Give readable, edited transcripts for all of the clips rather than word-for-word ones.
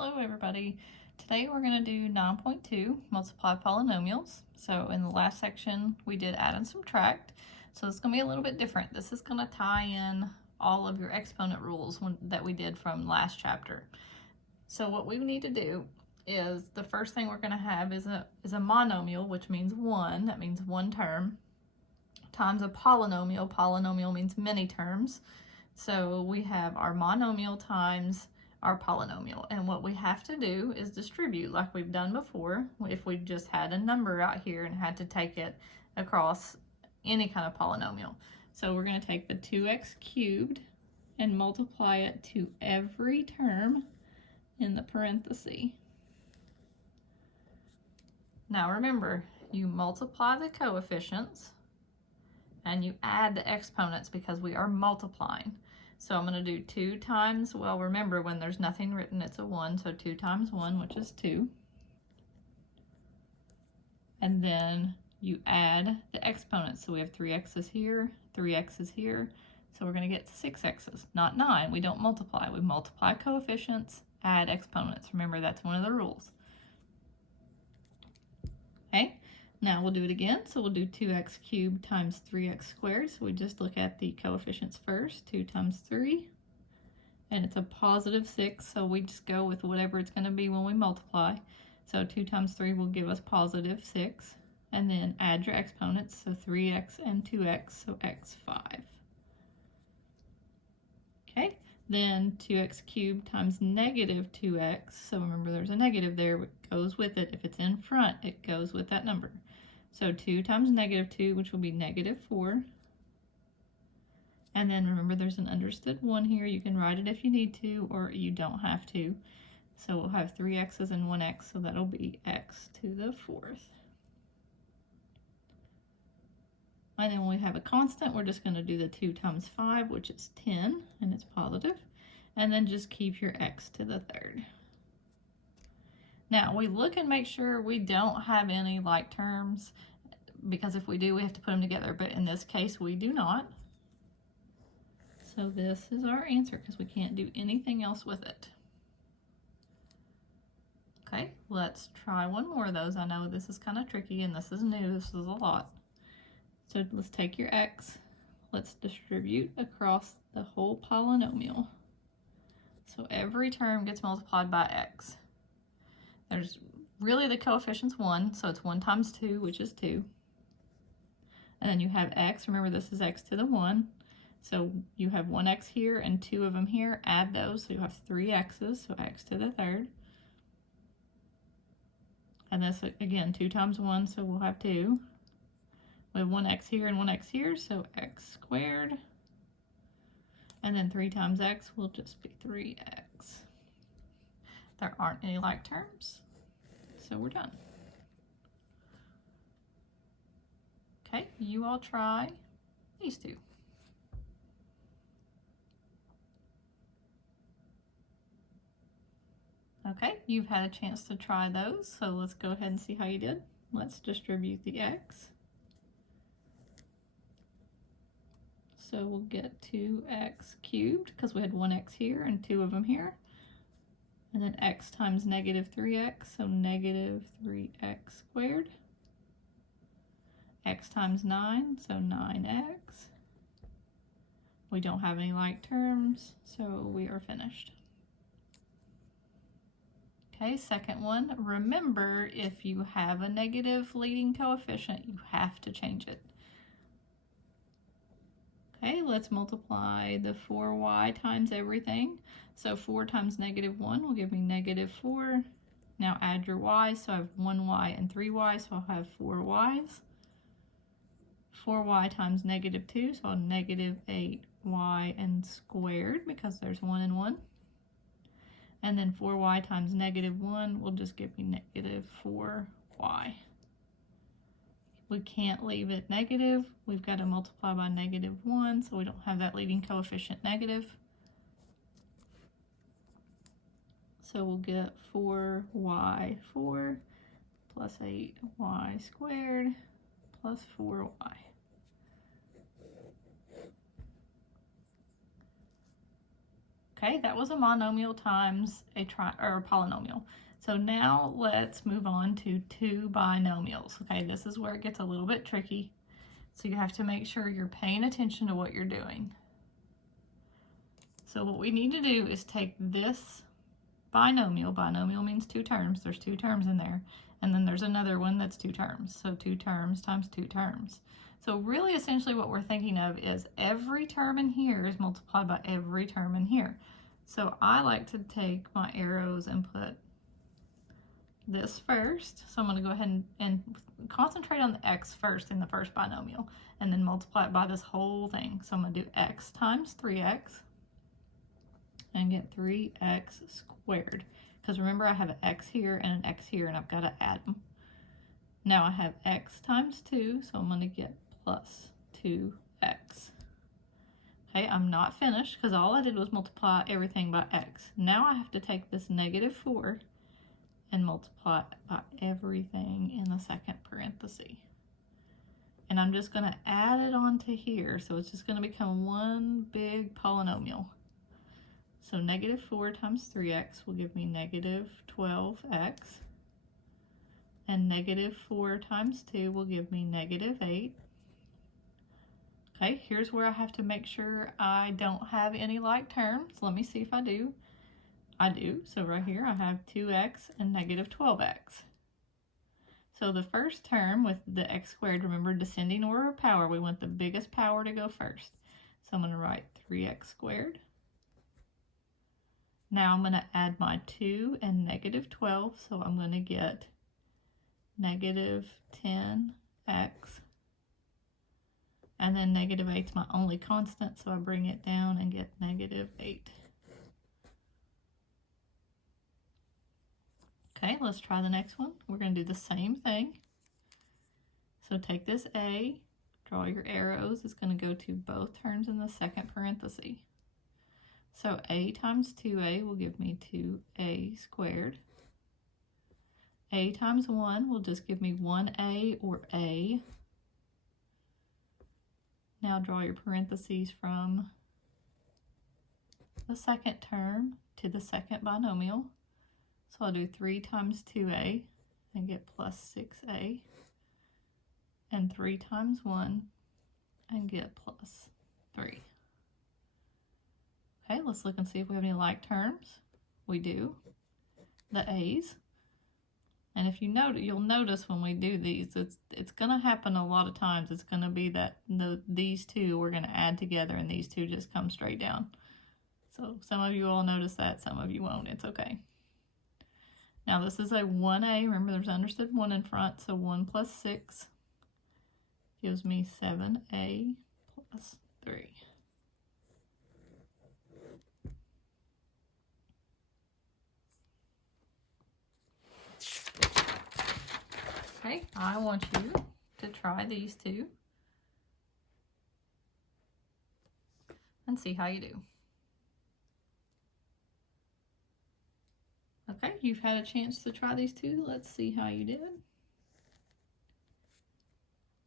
Hello everybody. Today we're going to do 9.2 multiply polynomials. So in the last section we did add and subtract. So it's going to be a little bit different. This is going to tie in all of your exponent rules that we did from last chapter. So what we need to do is the first thing we're going to have is a monomial, which means one, that means one term, times a polynomial. Polynomial means many terms. So we have our monomial times our polynomial, and what we have to do is distribute like we've done before. If we just had a number out here and had to take it across any kind of polynomial. So we're going to take the 2x cubed and multiply it to every term in the parenthesis. Now remember, you multiply the coefficients and you add the exponents because we are multiplying. So I'm going to do 2 times, well, remember when there's nothing written, it's a 1, so 2 times 1, which is 2. And then you add the exponents. So we have 3x's here, 3x's here. So we're going to get 6x's, not 9. We don't multiply. We multiply coefficients, add exponents. Remember, that's one of the rules. Okay, now we'll do it again. So we'll do 2x cubed times 3x squared. So we just look at the coefficients first. 2 times 3, and it's a positive 6. So we just go with whatever it's going to be when we multiply. So 2 times 3 will give us positive 6. And then add your exponents. So 3x and 2x, so x5. Okay, then 2x cubed times negative 2x. So remember there's a negative there, it goes with it. If it's in front, it goes with that number. So 2 times negative 2, which will be negative 4. And then remember there's an understood 1 here. You can write it if you need to, or you don't have to. So we'll have 3x's and 1x, so that'll be x to the 4th. And then when we have a constant, we're just going to do the 2 times 5, which is 10, and it's positive. And then just keep your x to the 3rd. Now, we look and make sure we don't have any like terms, because if we do, we have to put them together. But in this case, we do not. So this is our answer, because we can't do anything else with it. Okay, let's try one more of those. I know this is kind of tricky, and this is new. This is a lot. So let's take your x, let's distribute across the whole polynomial. So every term gets multiplied by x. There's really the coefficient's 1, so it's 1 times 2, which is 2. And then you have x, remember this is x to the 1. So you have 1x here and 2 of them here, add those, so you have 3 x's, so x to the 3rd. And this, again, 2 times 1, so we'll have 2. We have 1x here and 1x here, so x squared. And then 3 times x will just be 3x. There aren't any like terms, so we're done. Okay, you all try these two. Okay, you've had a chance to try those, so let's go ahead and see how you did. Let's distribute the x. So we'll get 2x cubed, because we had 1x here and 2 of them here. And then x times negative 3x, so negative 3x squared. X times 9, so 9x. We don't have any like terms, so we are finished. Okay, second one. Remember, if you have a negative leading coefficient, you have to change it. Okay, let's multiply the 4y times everything. So 4 times negative 1 will give me negative 4. Now add your y's, so I have 1y and 3y, so I'll have 4 y's. 4y times negative 2, so I'll have negative 8y and squared, because there's 1 and 1. And then 4y times negative 1 will just give me negative 4y. We can't leave it negative. We've got to multiply by negative 1, so we don't have that leading coefficient negative. So we'll get 4y4 plus 8y squared plus 4y. Okay, that was a monomial times a polynomial. So now let's move on to two binomials. Okay, this is where it gets a little bit tricky. So you have to make sure you're paying attention to what you're doing. So what we need to do is take this binomial means two terms, there's two terms in there, and then there's another one that's two terms, so two terms times two terms. So really essentially what we're thinking of is every term in here is multiplied by every term in here. So I like to take my arrows and put this first, so I'm going to go ahead and concentrate on the x first in the first binomial, and then multiply it by this whole thing. So I'm going to do x times 3x, and get 3x squared. Because remember, I have an x here and an x here, and I've got to add them. Now I have x times 2, so I'm going to get plus 2x. Okay, I'm not finished because all I did was multiply everything by x. Now I have to take this negative 4 and multiply it by everything in the second parenthesis. And I'm just going to add it onto here, so it's just going to become one big polynomial. So negative 4 times 3x will give me negative 12x. And negative 4 times 2 will give me negative 8. Okay, here's where I have to make sure I don't have any like terms. Let me see if I do. I do. So right here I have 2x and negative 12x. So the first term with the x squared, remember descending order of power, we want the biggest power to go first. So I'm going to write 3x squared. Now I'm going to add my 2 and negative 12, so I'm going to get negative 10x. And then negative 8 is my only constant, so I bring it down and get negative 8. Okay, let's try the next one. We're going to do the same thing. So take this a, draw your arrows. It's going to go to both terms in the second parenthesis. So a times 2a will give me 2a squared. A times 1 will just give me 1a or a. Now draw your parentheses from the second term to the second binomial. So I'll do 3 times 2a and get plus 6a. And 3 times 1 and get plus 3. Okay, let's look and see if we have any like terms. We do. The a's. And if you notice, you'll notice when we do these, it's going to happen a lot of times. It's going to be that these two we're going to add together and these two just come straight down. So some of you will notice that, some of you won't. It's okay. Now this is a 1a. Remember there's understood 1 in front, so 1 plus 6 gives me 7a plus 3. Okay, I want you to try these two and see how you do. Okay, you've had a chance to try these two. Let's see how you did.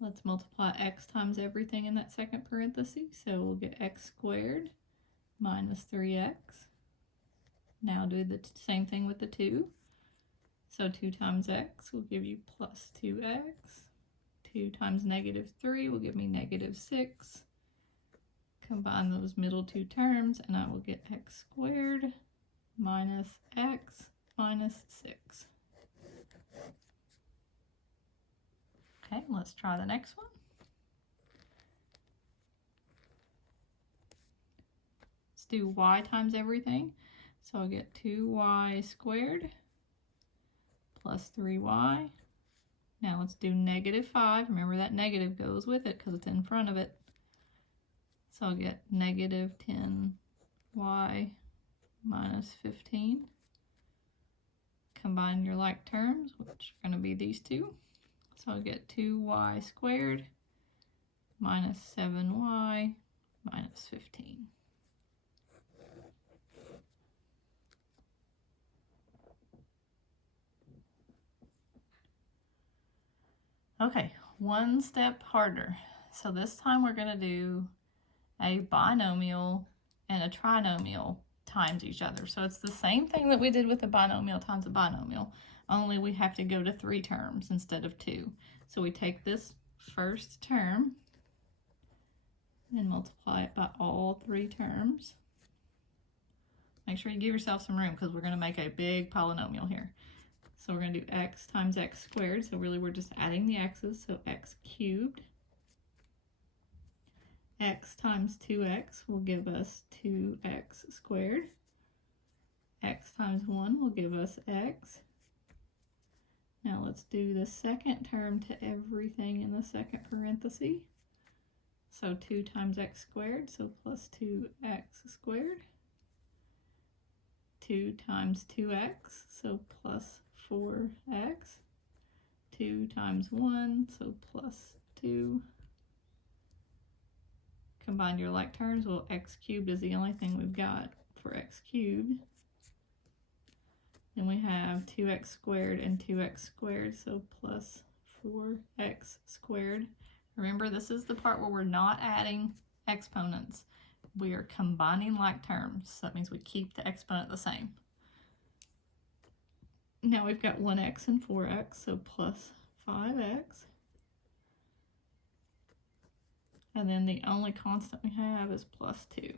Let's multiply x times everything in that second parenthesis. So we'll get x squared minus 3x. Now do the same thing with the 2. So 2 times x will give you plus 2x. 2 times negative 3 will give me negative 6. Combine those middle two terms and I will get x squared minus x minus 6. Okay, let's try the next one. Let's do y times everything. So I'll get 2y squared plus 3y. Now let's do negative 5. Remember that negative goes with it because it's in front of it. So I'll get negative 10y minus 15. Combine your like terms, which are going to be these two. So I'll get 2y squared minus 7y minus 15. Okay, one step harder. So this time we're going to do a binomial and a trinomial times each other. So it's the same thing that we did with a binomial times a binomial, only we have to go to 3 terms instead of 2. So we take this first term and multiply it by all 3 terms. Make sure you give yourself some room because we're going to make a big polynomial here. So we're going to do x times x squared. So really we're just adding the x's. So x cubed. X times 2x will give us 2x squared. X times 1 will give us x. Now let's do the second term to everything in the second parenthesis. So 2 times x squared, so plus 2x squared. 2 times 2x, so plus 4x. 2 times 1, so plus 2. Combine your like terms. Well, x cubed is the only thing we've got for x cubed. Then we have 2x squared and 2x squared, so plus 4x squared. Remember, this is the part where we're not adding exponents. We are combining like terms. So that means we keep the exponent the same. Now we've got 1x and 4x, so plus 5x. And then the only constant we have is plus 2.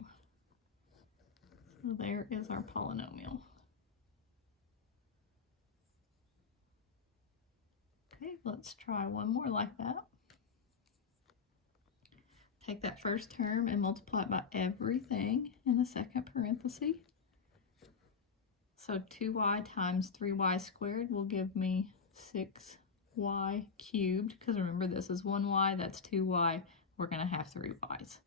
So there is our polynomial. Okay, let's try one more like that. Take that first term and multiply it by everything in the second parenthesis. So 2y times 3y squared will give me 6y cubed, because remember this is 1y, that's 2y, we're going to have 3 y's.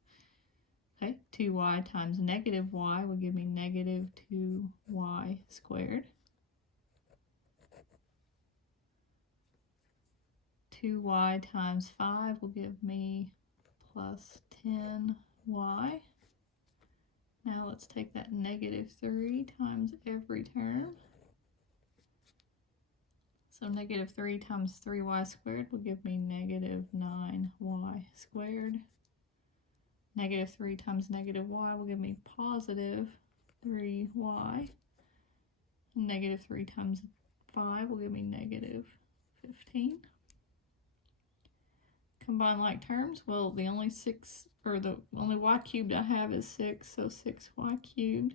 Okay, 2y times negative y will give me negative 2y squared. 2y times 5 will give me plus 10y. Now let's take that negative 3 times every term. So negative 3 times 3y squared will give me negative 9y squared. Negative 3 times negative y will give me positive 3y. Negative 3 times 5 will give me negative 15. Combine like terms. Well, the only y cubed I have is 6, so 6y cubed.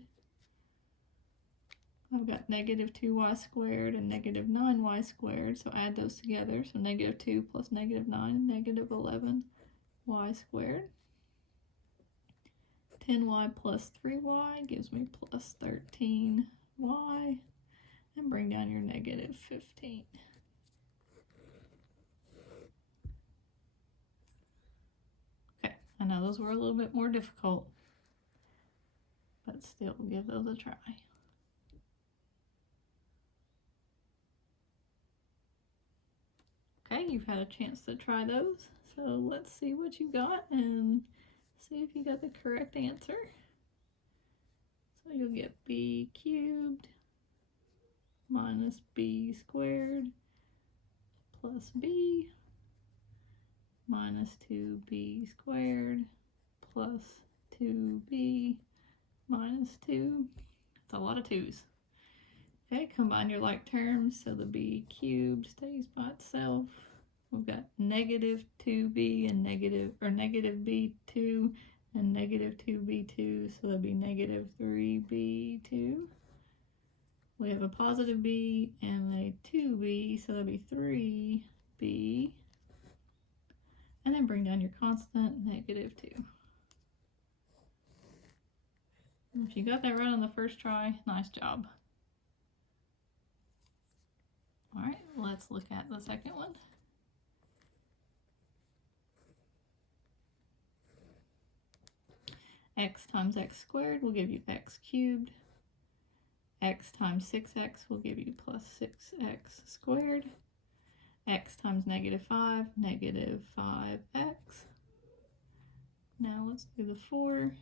I've got negative 2y squared and negative 9y squared, so add those together. So negative 2 plus negative 9, negative 11y squared. 10y plus 3y gives me plus 13y, and bring down your negative 15. Okay, I know those were a little bit more difficult, but still give those a try. Okay, you've had a chance to try those, so let's see what you got and see if you got the correct answer. So you'll get b cubed minus b squared plus b minus 2b squared plus 2b minus 2. That's a lot of 2's. Okay, combine your like terms, so the b cubed stays by itself. We've got negative 2b and negative b2 and negative 2b2, so that'll be negative 3b2. We have a positive b and a 2b, so that'll be 3b. And then bring down your constant, negative 2. If you got that right on the first try, nice job. All right, let's look at the second one. X times x squared will give you x cubed. X times 6x will give you plus 6x squared. X times negative 5, negative 5x. Now let's do the 4.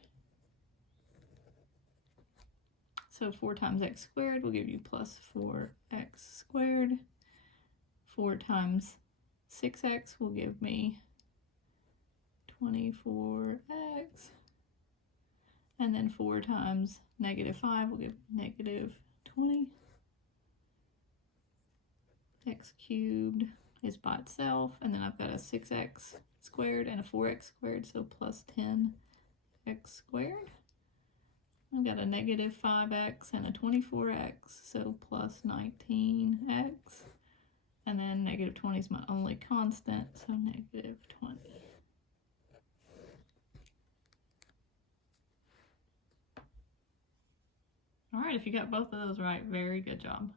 So 4 times x squared will give you plus 4x squared. 4 times 6x will give me 24x. And then 4 times -5 will give -20. X cubed is by itself, and then I've got a 6x squared and a 4x squared, so plus 10x squared. I've got a -5x and a 24x, so plus 19x. And then -20 is my only constant, so -20. All right, if you got both of those right, very good job.